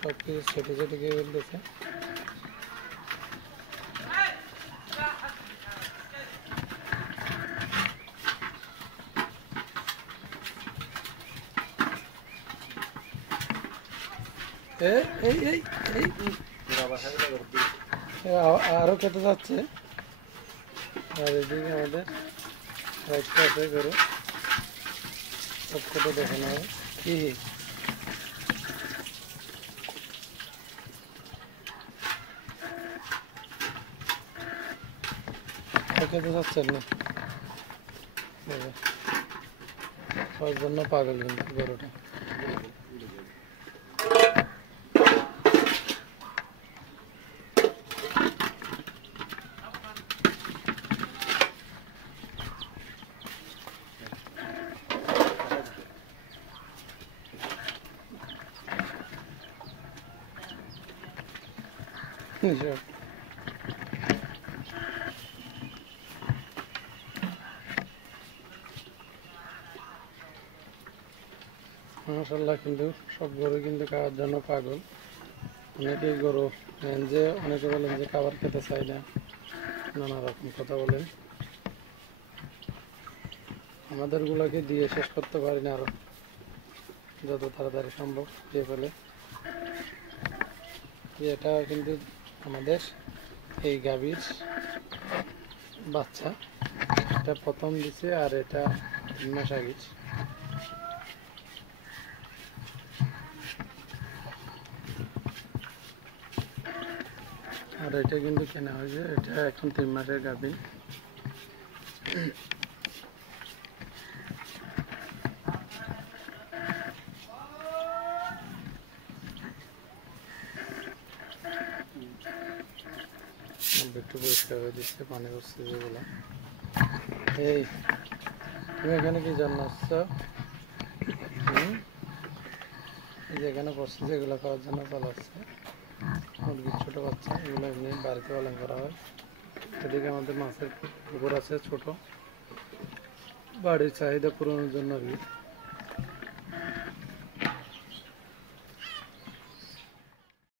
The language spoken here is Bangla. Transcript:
সব কিছু ছেটে ছেটে গিয়ে ফেলতেছে। আরো খেতে যাচ্ছে। আর এদিকে আমাদের একটা আছে গরু, সব খেতে দেখে নেওয়া কি খেতে যাচ্ছেন না, সবার জন্য পাগল কিন্তু গরুটা। মাশাআল্লাহ, কিন্তু সব গরু কিন্তু খাওয়ার জন্য পাগল। অনেকেই গরু যে অনেকে বলেন যে খাবার খেতে চাই না, নানা রকম কথা বলেন। আমাদের গুলোকে দিয়ে শেষ করতে পারি না, আরো যত তাড়াতাড়ি সম্ভব দিয়ে ফেলে। এটা কিন্তু আমাদের এই গাভীর বাচ্চা, এটা প্রথম দিছে, আর এটা 3 মাস আগে। আর এটা কিন্তু কেনা হয়েছে, এটা এখন 3 মাসের গাভী। একটু পরিষ্কার হয়ে দিচ্ছে, পানি করছে যেগুলো। এই তুমি এখানে কি জন্য আসছো? এই যে এখানে বসছে, যেগুলো খাওয়ার জন্য পালাচ্ছে মুরগির ছোট বাচ্চা, এগুলো এমনি বাড়িতে পালন করা হয়। এদিকে আমাদের মাছের পুকুর আছে ছোট, বাড়ির চাহিদা পূরণের জন্য আর কি।